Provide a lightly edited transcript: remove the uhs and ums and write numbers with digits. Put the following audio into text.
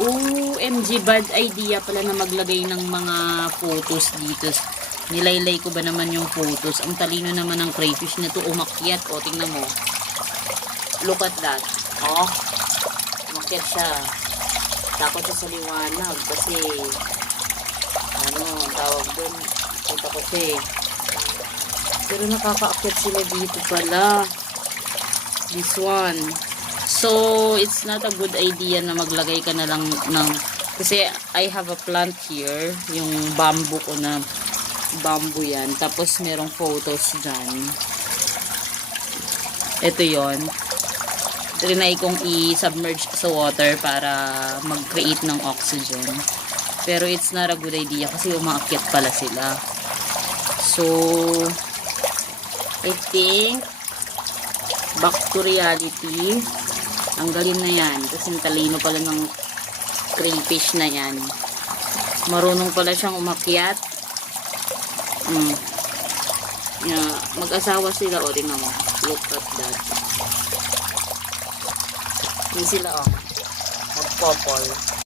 OMG, bad idea pala na maglagay ng mga photos dito. Nilaylay ko ba naman yung photos? Ang talino naman ng crayfish na to, umakyat. O, tingnan mo. Look at that. Oh, umakyat siya. Takot siya sa liwanag kasi ano, ang tawag doon. Takot siya eh. Pero nakakaakyat sila dito pala. This one. So, it's not a good idea na maglagay ka na lang ng... Kasi I have a plant here. Yung bamboo ko na bamboo yan. Tapos merong photos dyan. Ito yon. Trinay kong i-submerge sa water para mag-create ng oxygen. Pero it's not a good idea kasi umaakyat pala sila. So, I think back to reality. Tanggalin na yan. Kasi talino pala ng crayfish na yan. Marunong pala siyang umakyat. Yeah, mag-asawa sila. O, tingnan mo. Look at that. Yan sila, o. Mag-couple.